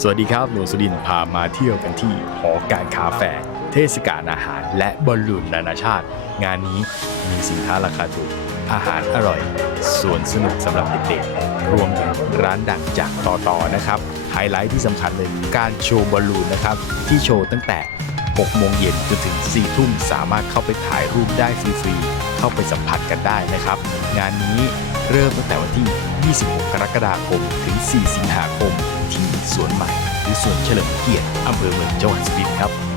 สวัสดีครับหนูสุดินพามาเที่ยวกันที่หอการค้าแฟร์เทศกาลอาหาร และบอลลูนนานาชาติ งานนี้มีสินค้าราคาถูกอาหารอร่อย ส่วนสนุกสำหรับเด็กๆ รวมถึงร้านดังจากต่อต่อนะครับ ไฮไลท์ที่สำคัญเลยการโชว์บอลลูนนะครับ ที่โชว์ตั้งแต่ 6 โมงเย็นจนถึง 4 ทุ่มสามารถเข้าไปถ่ายรูปได้ฟรีๆ เข้าไปสัมผัสกันได้นะครับ งานนี้เริ่มตั้งแต่วันที่ 26 กรกฎาคม ถึง 4 สิงหาคม สวนใหม่ หรือสวนเฉลิมเกียรติอำเภอเมืองจังหวัดสุรินทร์ครับ